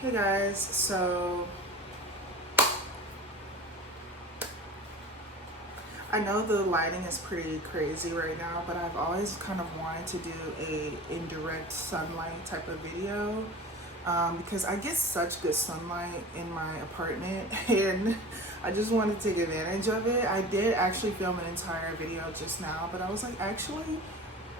Hey guys, so I know the lighting is pretty crazy right now, but I've always kind of wanted to do a indirect sunlight type of video because I get such good sunlight in my apartment and I just wanted to take advantage of it. I did actually film an entire video just now, but I was like, actually,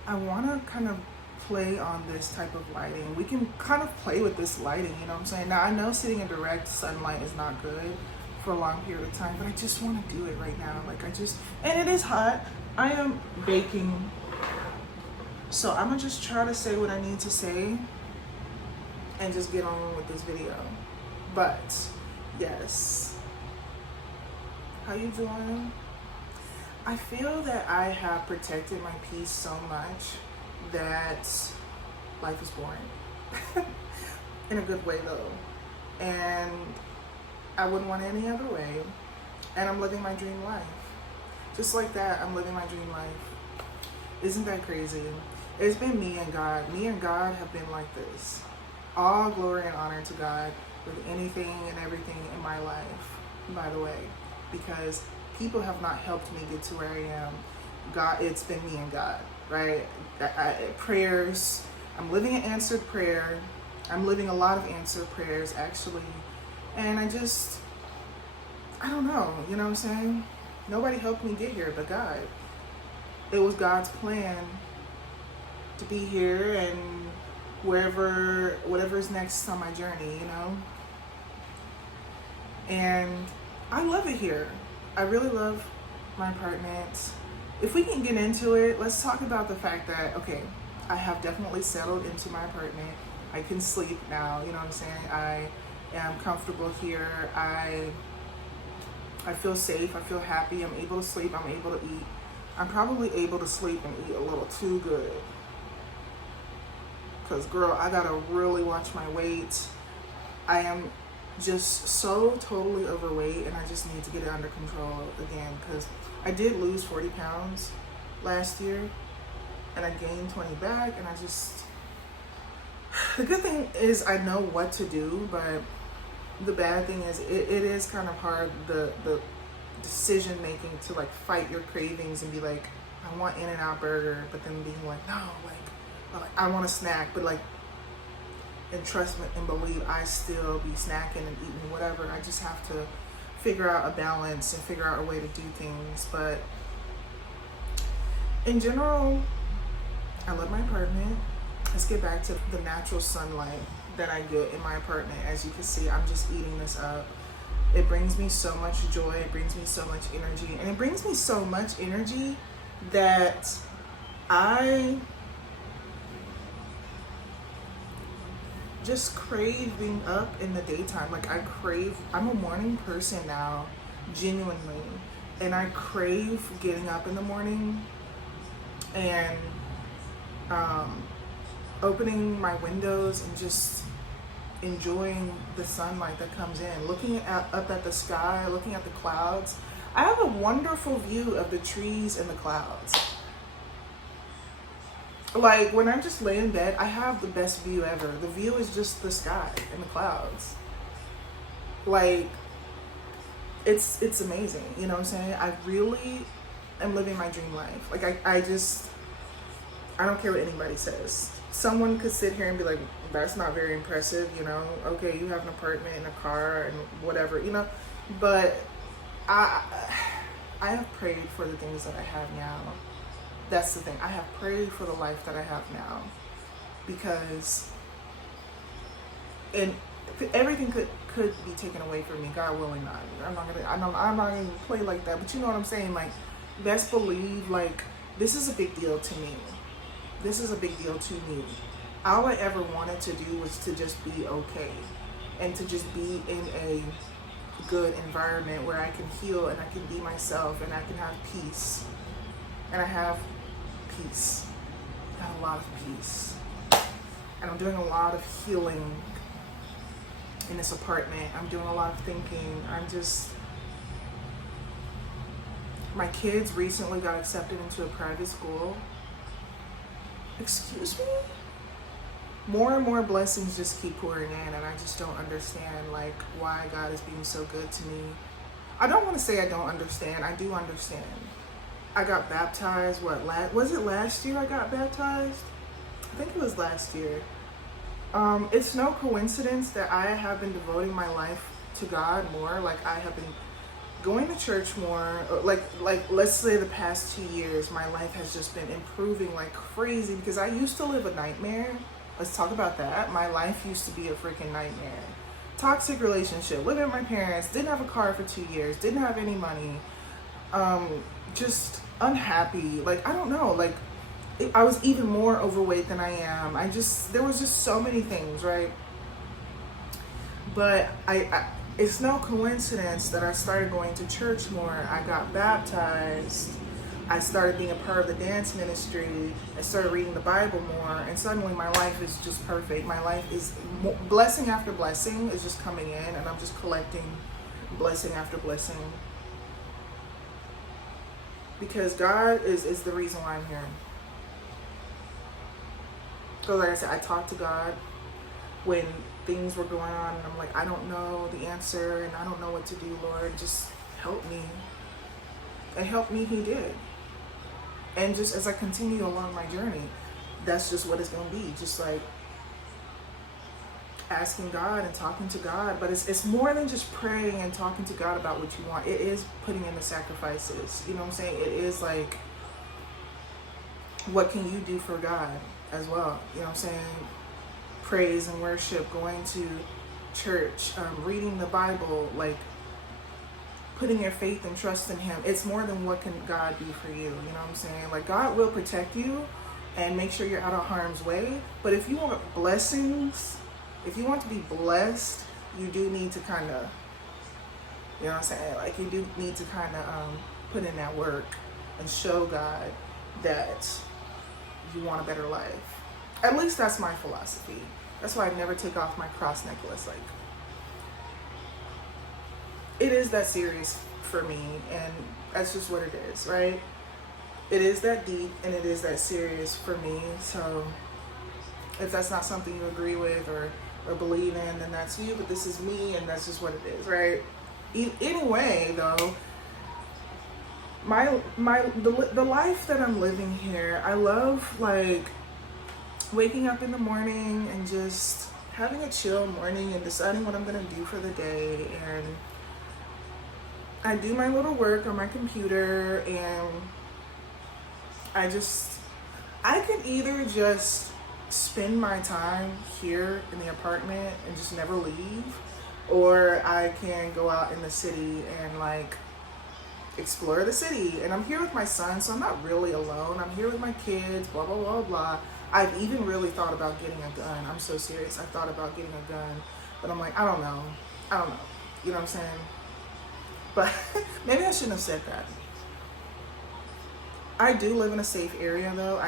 I want to kind of play on this type of lighting. We can kind of play with this lighting, you know what I'm saying? Now, I know sitting in direct sunlight is not good for a long period of time, but I just want to do it right now. And it is hot. I am baking. So I'm gonna just try to say what I need to say and just get on with this video. But yes, how you doing? I feel that I have protected my peace so much that life is boring. In a good way though. And I wouldn't want it any other way. And I'm living my dream life. Just like that, I'm living my dream life. Isn't that crazy? It's been me and God. Me and God have been like this. All glory and honor to God with anything and everything in my life, by the way. Because people have not helped me get to where I am. God, it's been me and God, right? Prayers. I'm living an answered prayer. I'm living a lot of answered prayers, actually. And I don't know, you know what I'm saying? Nobody helped me get here but God. It was God's plan to be here and whatever's next on my journey, you know? And I love it here. I really love my apartment. If we can get into it, let's talk about the fact that, okay, I have definitely settled into my apartment. I can sleep now, you know what I'm saying? I am comfortable here. I feel safe. I feel happy. I'm able to sleep. I'm able to eat. I'm probably able to sleep and eat a little too good. Because, girl, I got to really watch my weight. I am just so totally overweight and I just need to get it under control again because I did lose 40 pounds last year and I gained 20 back and the good thing is I know what to do, but the bad thing is it is kind of hard, the decision making to like fight your cravings and be like, I want In-N-Out burger, but then being like, no, like I want a snack, but like, and trust me and believe I still be snacking and eating whatever. I just have to figure out a balance and figure out a way to do things. But in general, I love my apartment. Let's get back to the natural sunlight that I get in my apartment. As you can see, I'm just eating this up. It brings me so much joy. It brings me so much energy. And it brings me so much energy that I just crave being up in the daytime. Like I'm a morning person now, genuinely. And I crave getting up in the morning and opening my windows and just enjoying the sunlight that comes in, looking up at the sky, looking at the clouds. I have a wonderful view of the trees and the clouds. Like when I just lay in bed, I have the best view ever. The view is just the sky and the clouds. Like it's amazing, you know what I'm saying? I really am living my dream life. Like I don't care what anybody says. Someone could sit here and be like, that's not very impressive, you know? Okay, you have an apartment and a car and whatever, you know? But I have prayed for the things that I have now. That's the thing. I have prayed for the life that I have now. Because everything could be taken away from me, God willing not. I'm not gonna play like that, but you know what I'm saying? Like, best believe, like, this is a big deal to me. This is a big deal to me. All I ever wanted to do was to just be okay and to just be in a good environment where I can heal and I can be myself and I can have peace. And I have peace. I have a lot of peace. And I'm doing a lot of healing in this apartment. I'm doing a lot of thinking. My kids recently got accepted into a private school. Excuse me? more and more blessings just keep pouring in, and I just don't understand like why God is being so good to me. I don't want to say I don't understand. I do understand. I got baptized. Was it last year I got baptized? I think it was last year. It's no coincidence that I have been devoting my life to God more. Like I have been going to church more. Like let's say the past 2 years, my life has just been improving like crazy because I used to live a nightmare. Let's talk about that. My life used to be a freaking nightmare. Toxic relationship, living with my parents, didn't have a car for 2 years, didn't have any money, just unhappy. Like, I don't know, like, I was even more overweight than I am. There was just so many things, right? But it's no coincidence that I started going to church more. I got baptized. I started being a part of the dance ministry. I started reading the Bible more, and suddenly my life is just perfect. My life is blessing after blessing is just coming in, and I'm just collecting blessing after blessing. Because God is the reason why I'm here. So like I said, I talked to God when things were going on, and I'm like, I don't know the answer, and I don't know what to do, Lord. Just help me. And help me, He did. And just as I continue along my journey, that's just what it's going to be. Just like asking God and talking to God. But it's more than just praying and talking to God about what you want. It is putting in the sacrifices. You know what I'm saying? It is like, what can you do for God as well? You know what I'm saying? Praise and worship, going to church, reading the Bible, like putting your faith and trust in Him. It's more than what can God do for you. You know what I'm saying? Like, God will protect you and make sure you're out of harm's way. But if you want blessings, if you want to be blessed, you do need to kind of, you know what I'm saying? Like, you do need to kind of put in that work and show God that you want a better life. At least that's my philosophy. That's why I never take off my cross necklace. Like, it is that serious for me, and that's just what it is, right? It is that deep, and it is that serious for me. So if that's not something you agree with or believe in, then that's you, but this is me, and that's just what it is, right? Anyway, though, the life that I'm living here, I love, like, waking up in the morning and just having a chill morning and deciding what I'm gonna do for the day. And I do my little work on my computer, and I can either just spend my time here in the apartment and just never leave, or I can go out in the city and like explore the city. And I'm here with my son, so I'm not really alone. I'm here with my kids, blah, blah, blah, blah. I've even really thought about getting a gun. I'm so serious. I thought about getting a gun, but I'm like, I don't know. You know what I'm saying? But maybe I shouldn't have said that. I do live in a safe area, though.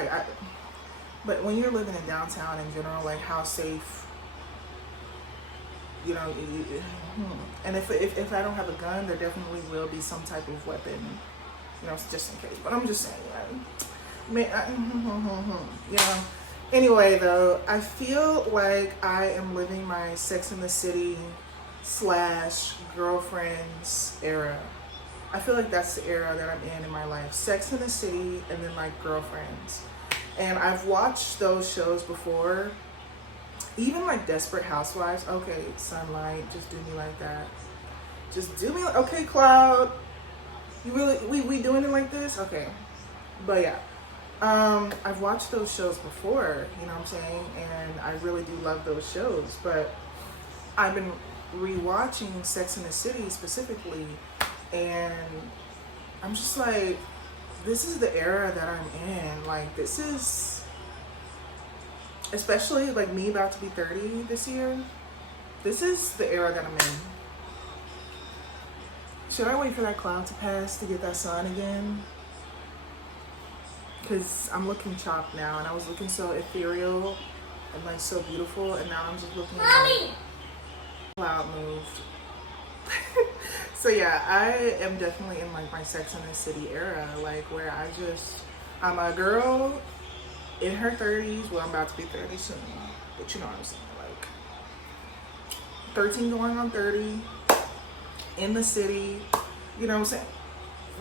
But when you're living in downtown in general, like, how safe, you know, and if I don't have a gun, there definitely will be some type of weapon, you know, just in case. But I'm just saying, you know. Anyway, though, I feel like I am living my Sex and the City / girlfriends era. I feel like that's the era that I'm in my life. Sex and the City, and then like Girlfriends. And I've watched those shows before. Even like Desperate Housewives. Okay, Sunlight, just do me like that. Just do me like, okay, Cloud. You really, we doing it like this? Okay. But yeah. I've watched those shows before, you know what I'm saying? And I really do love those shows. But I've been rewatching Sex and the City specifically, and I'm just like, this is the era that I'm in. Like, this is, especially like me about to be 30 this year, this is the era that I'm in. Should I wait for that cloud to pass to get that sun again? Because I'm looking chopped now, and I was looking so ethereal and like so beautiful, and now I'm just looking like cloud moved. So yeah, I am definitely in like my Sex and the City era, like where I'm a girl in her 30s. Well, I'm about to be 30 soon, but you know what I'm saying, like 13 going on 30 in the city, you know what I'm saying?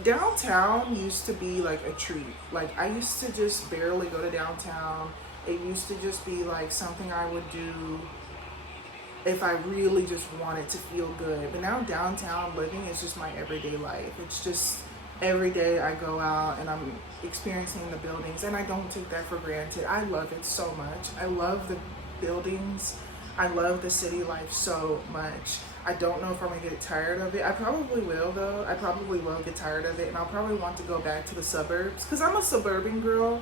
Downtown used to be like a treat. Like I used to just barely go to downtown. It used to just be like something I would do if I really just wanted to feel good. But now downtown living is just my everyday life. It's just every day I go out and I'm experiencing the buildings, and I don't take that for granted. I love it so much. I love the buildings. I love the city life so much. I don't know if I'm gonna get tired of it. I probably will though. I probably will get tired of it, and I'll probably want to go back to the suburbs because I'm a suburban girl.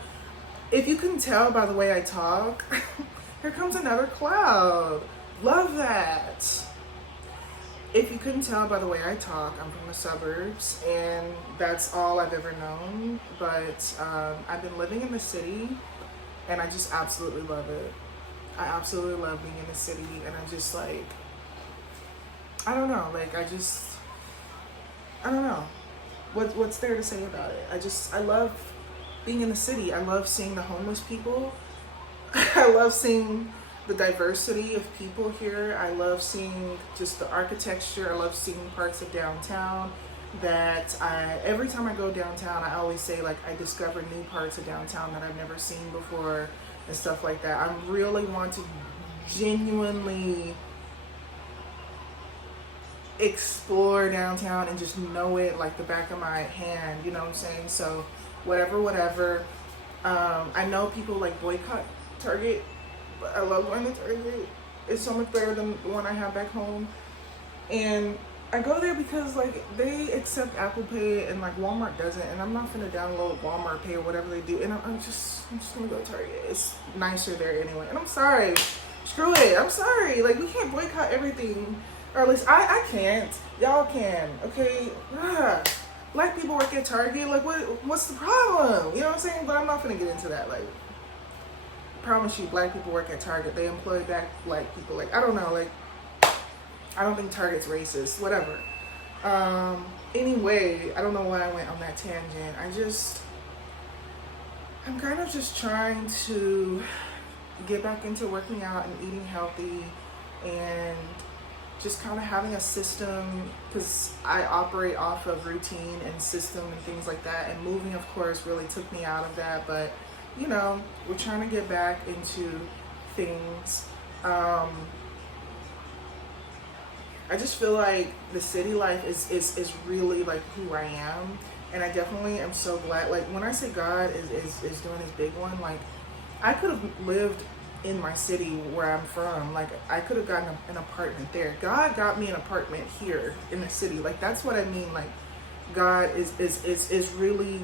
If you can tell by the way I talk, here comes another cloud. Love that. If you couldn't tell by the way I talk, I'm from the suburbs, and that's all I've ever known. But I've been living in the city, and I just absolutely love it. I absolutely love being in the city, and I'm just like, I don't know, like I don't know what's there to say about it. I love being in the city. I love seeing the homeless people. I love seeing the diversity of people here. I love seeing just the architecture. I love seeing parts of downtown that every time I go downtown, I always say like I discover new parts of downtown that I've never seen before and stuff like that. I really want to genuinely explore downtown and just know it like the back of my hand, you know what I'm saying? So whatever. I know people like boycott Target, but I love going to Target. It's so much better than the one I have back home. And I go there because like they accept Apple Pay and like Walmart doesn't, and I'm not gonna download Walmart Pay or whatever they do, and I'm just gonna go to Target. It's nicer there anyway. And I'm sorry, screw it. I'm sorry. Like we can't boycott everything. Or at least I can't. Y'all can, okay? Black people work at Target. Like, what's the problem? You know what I'm saying? But I'm not gonna get into that. Like, I promise you, black people work at Target. They employ black people. Like, I don't know. Like, I don't think Target's racist. Whatever. Anyway, I don't know why I went on that tangent. I'm kind of just trying to get back into working out and eating healthy and just kind of having a system, because I operate off of routine and system and things like that, and moving of course really took me out of that. But you know, we're trying to get back into things. I just feel like the city life is really like who I am, and I definitely am so glad. Like when I say God is doing his big one, like I could have lived in my city where I'm from. Like I could have gotten an apartment there. God got me an apartment here in the city. Like that's what I mean. Like God is really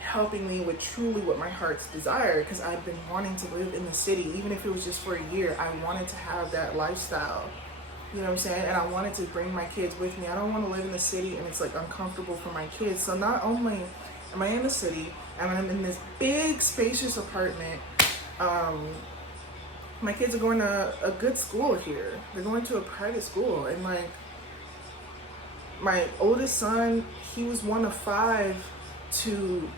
helping me with truly what my heart's desire, because I've been wanting to live in the city, even if it was just for a year. I wanted to have that lifestyle, you know what I'm saying? And I wanted to bring my kids with me. I don't want to live in the city and it's like uncomfortable for my kids. So not only am I in the city and I'm in this big spacious apartment, my kids are going to a good school here. They're going to a private school, and like my oldest son, he was one of 5 to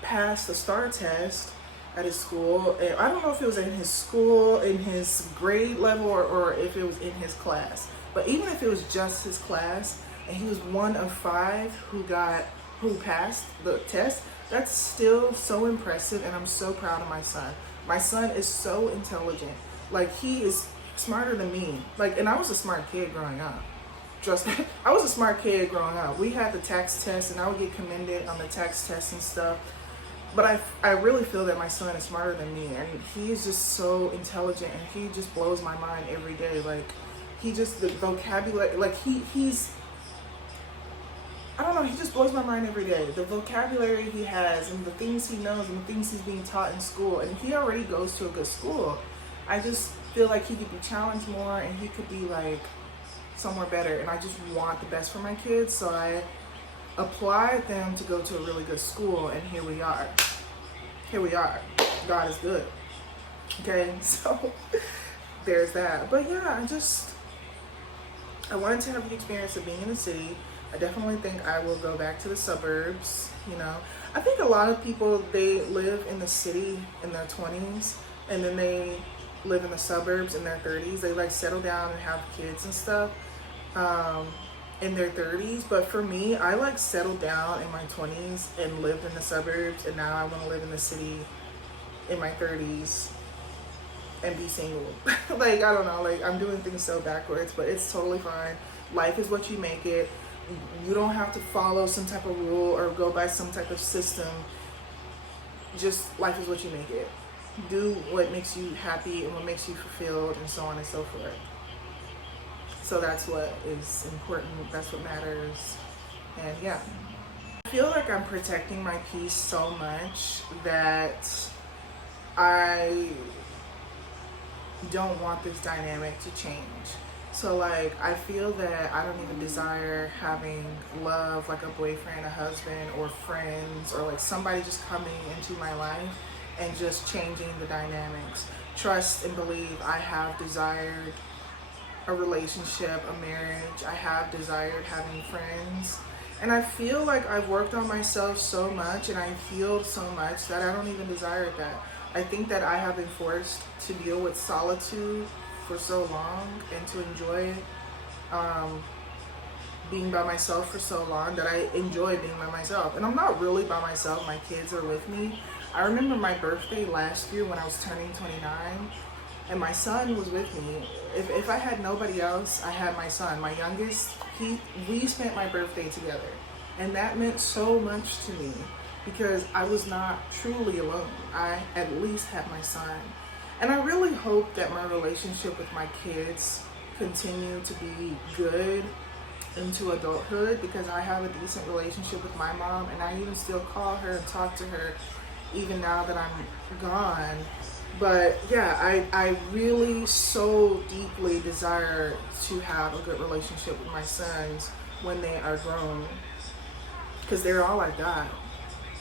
pass the STAR test at his school. And I don't know if it was in his school, in his grade level, or if it was in his class. But even if it was just his class, and he was one of 5 who passed the test, that's still so impressive, and I'm so proud of my son. My son is so intelligent. Like he is smarter than me. Like, and I was a smart kid growing up. Trust me, I was a smart kid growing up. We had the tax test, and I would get commended on the tax test and stuff. But I really feel that my son is smarter than me, and he is just so intelligent, and he just blows my mind every day. Like he just, the vocabulary, like he's I don't know, he just blows my mind every day. The vocabulary he has and the things he knows and the things he's being taught in school. And he already goes to a good school. I just feel like he could be challenged more, and he could be like somewhere better. And I just want the best for my kids. So I applied them to go to a really good school, and here we are. Here we are. God is good. Okay, so there's that. But yeah, I wanted to have the experience of being in the city. I definitely think I will go back to the suburbs, you know. I think a lot of people, they live in the city in their 20s, and then they live in the suburbs in their 30s. They like settle down and have kids and stuff in their 30s. But for me, I like settled down in my 20s and lived in the suburbs, and now I want to live in the city in my 30s and be single. Like, I don't know, like I'm doing things so backwards, but it's totally fine. Life is what you make it. You don't have to follow some type of rule or go by some type of system. Just life is what you make it. Do what makes you happy and what makes you fulfilled, and so on and so forth. So that's what is important. That's what matters. And yeah, I feel like I'm protecting my peace so much that I don't want this dynamic to change. So like, I feel that I don't even desire having love, like a boyfriend, a husband, or friends, or like somebody just coming into my life and just changing the dynamics. Trust and believe I have desired a relationship, a marriage. I have desired having friends. And I feel like I've worked on myself so much and I've healed so much that I don't even desire that. I think that I have been forced to deal with solitude for so long and to enjoy being by myself for so long that I enjoy being by myself. And I'm not really by myself. My kids are with me. I remember my birthday last year when I was turning 29 and my son was with me. If I had nobody else, I had my son, my youngest. We spent my birthday together, and that meant so much to me because I was not truly alone. I at least had my son. And I really hope that my relationship with my kids continue to be good into adulthood, because I have a decent relationship with my mom, and I even still call her and talk to her even now that I'm gone. But yeah, I really so deeply desire to have a good relationship with my sons when they are grown, because they're all I've got.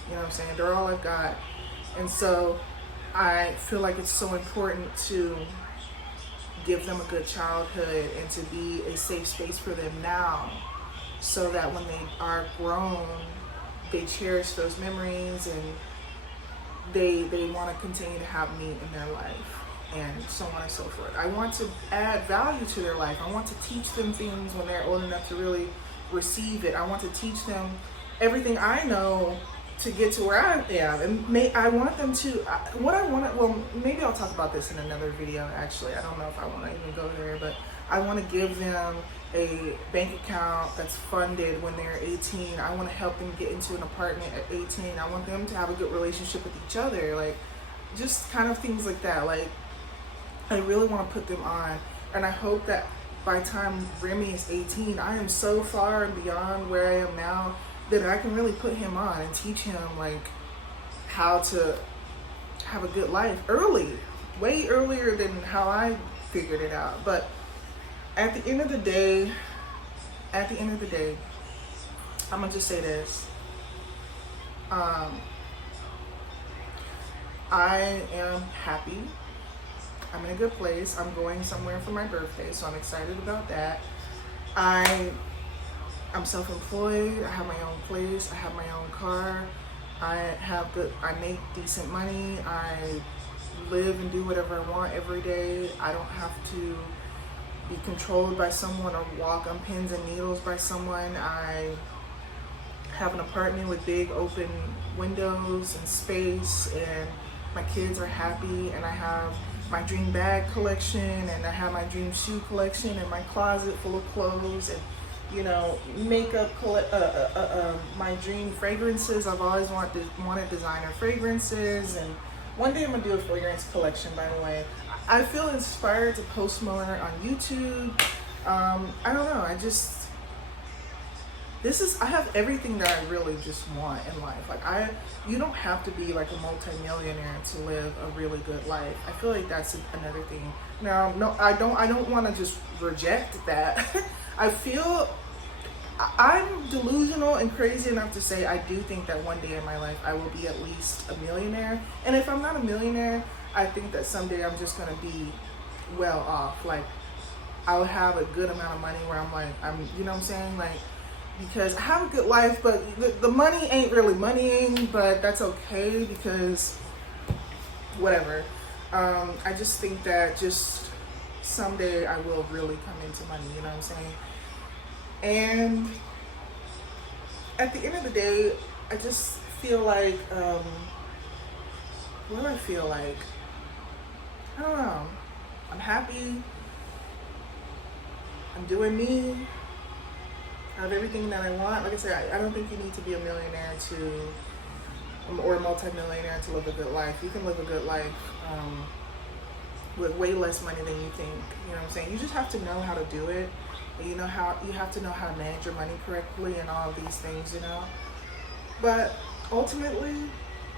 You know what I'm saying? They're all I've got. And so I feel like it's so important to give them a good childhood and to be a safe space for them now, so that when they are grown, they cherish those memories and they want to continue to have me in their life, and so on and so forth. I want to add value to their life. I want to teach them things when they're old enough to really receive it. I want to teach them everything I know to get to where I am. And I want them to, well, maybe I'll talk about this in another video, actually. I don't know if I want to even go there, but I want to give them a bank account that's funded when they're 18. I want to help them get into an apartment at 18. I want them to have a good relationship with each other. Like, just kind of things like that. Like, I really want to put them on. And I hope that by the time Remy is 18, I am so far and beyond where I am now that I can really put him on and teach him like how to have a good life early, way earlier than how I figured it out. But at the end of the day, I'm gonna just say this. I am happy. I'm in a good place. I'm going somewhere for my birthday, so I'm excited about that. I'm self-employed. I have my own place. I have my own car. I make decent money. I live and do whatever I want every day. I don't have to be controlled by someone or walk on pins and needles by someone. I have an apartment with big open windows and space, and my kids are happy, and I have my dream bag collection, and I have my dream shoe collection, and my closet full of clothes, and makeup, my dream fragrances. I've always wanted designer fragrances, and one day I'm gonna do a fragrance collection, by the way. I feel inspired to post more on YouTube. I don't know, I have everything that I really just want in life. Like, you don't have to be like a multi-millionaire to live a really good life. I feel like that's another thing. Now, no, I don't want to just reject that. I feel I'm delusional and crazy enough to say I do think that one day in my life I will be at least a millionaire. And if I'm not a millionaire, I think that someday I'm just gonna be well off. Like, I'll have a good amount of money where you know what I'm saying? Like, because I have a good life, but the money ain't really moneying, but that's okay because whatever. I just think that just someday I will really come into money, you know what I'm saying? And at the end of the day, I just feel like, what do I feel like? I don't know. I'm happy. I'm doing me. I have everything that I want. Like I said, I don't think you need to be a millionaire or a multimillionaire to live a good life. You can live a good life with way less money than you think. You know what I'm saying? You just have to know how to do it. You have to know how to manage your money correctly and all of these things, you know. But ultimately,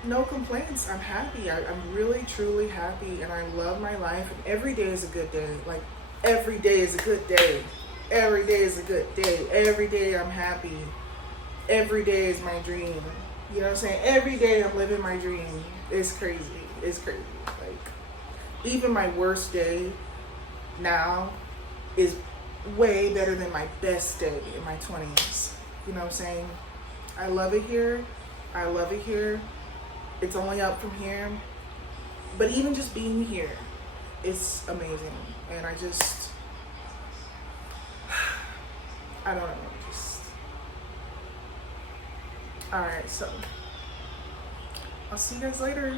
no complaints. I'm happy. I'm really, truly happy, and I love my life. And every day is a good day. Like, every day is a good day. Every day is a good day. Every day I'm happy. Every day is my dream. You know what I'm saying? Every day I'm living my dream. It's crazy. It's crazy. Like, even my worst day now is way better than my best day in my 20s. You know what I'm saying? I love it here. I love it here. It's only up from here. But even just being here, it's amazing. And I don't know. Alright, so I'll see you guys later.